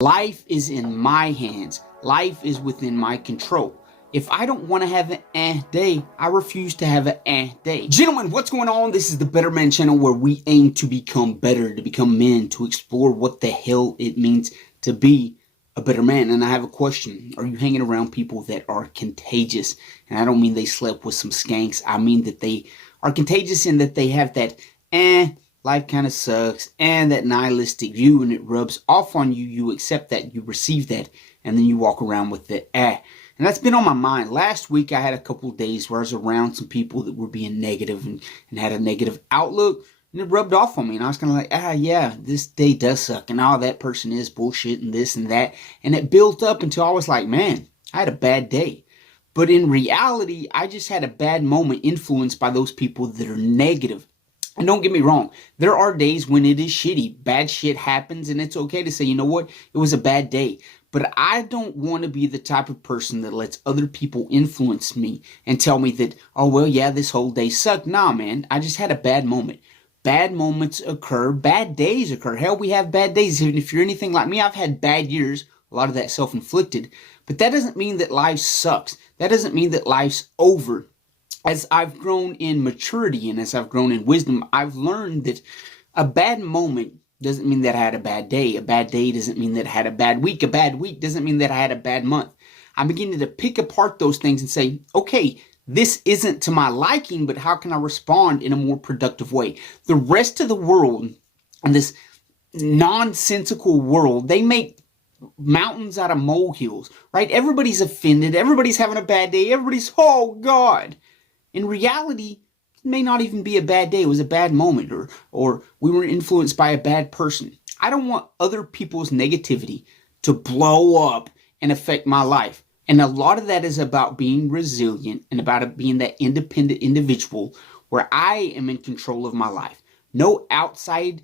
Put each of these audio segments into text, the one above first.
Life is in my hands. Life is within my control. If I don't want to have an day, I refuse to have an day. Gentlemen, what's going on? This is the Better Man channel where we aim to become better, to become men, to explore what the hell it means to be a better man. And I have a question. Are you hanging around people that are contagious? And I don't mean they slept with some skanks. I mean that they are contagious in that they have that life kind of sucks, and that nihilistic view, and it rubs off on you. You accept that, you receive that, and then you walk around with the And that's been on my mind. Last week I had a couple of days where I was around some people that were being negative and had a negative outlook, and it rubbed off on me. And I was kind of like, yeah, this day does suck, and all that person is bullshit and this and that. And it built up until I was like, man, I had a bad day. But in reality, I just had a bad moment influenced by those people that are negative. And don't get me wrong, there are days when it is shitty. Bad shit happens, and it's okay to say, you know what, it was a bad day. But I don't want to be the type of person that lets other people influence me and tell me that, oh, well, yeah, this whole day sucked. Nah, man, I just had a bad moment. Bad moments occur. Bad days occur. Hell, we have bad days. And if you're anything like me, I've had bad years. A lot of that self-inflicted. But that doesn't mean that life sucks. That doesn't mean that life's over. As I've grown in maturity and as I've grown in wisdom, I've learned that a bad moment doesn't mean that I had a bad day. A bad day doesn't mean that I had a bad week. A bad week doesn't mean that I had a bad month. I'm beginning to pick apart those things and say, okay, this isn't to my liking, but how can I respond in a more productive way? The rest of the world, and this nonsensical world, they make mountains out of molehills, right? Everybody's offended. Everybody's having a bad day. Everybody's, oh, God. In reality, it may not even be a bad day. It was a bad moment, or we were influenced by a bad person. I don't want other people's negativity to blow up and affect my life. And a lot of that is about being resilient and about it being that independent individual where I am in control of my life. No outside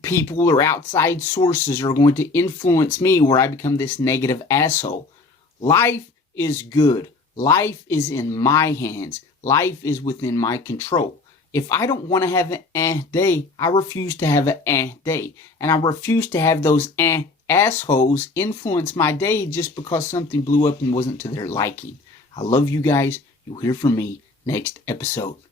people or outside sources are going to influence me where I become this negative asshole. Life is good. Life is in my hands. Life is within my control. If I don't want to have an day, I refuse to have an day. And I refuse to have those assholes influence my day just because something blew up and wasn't to their liking. I love you guys. You'll hear from me next episode.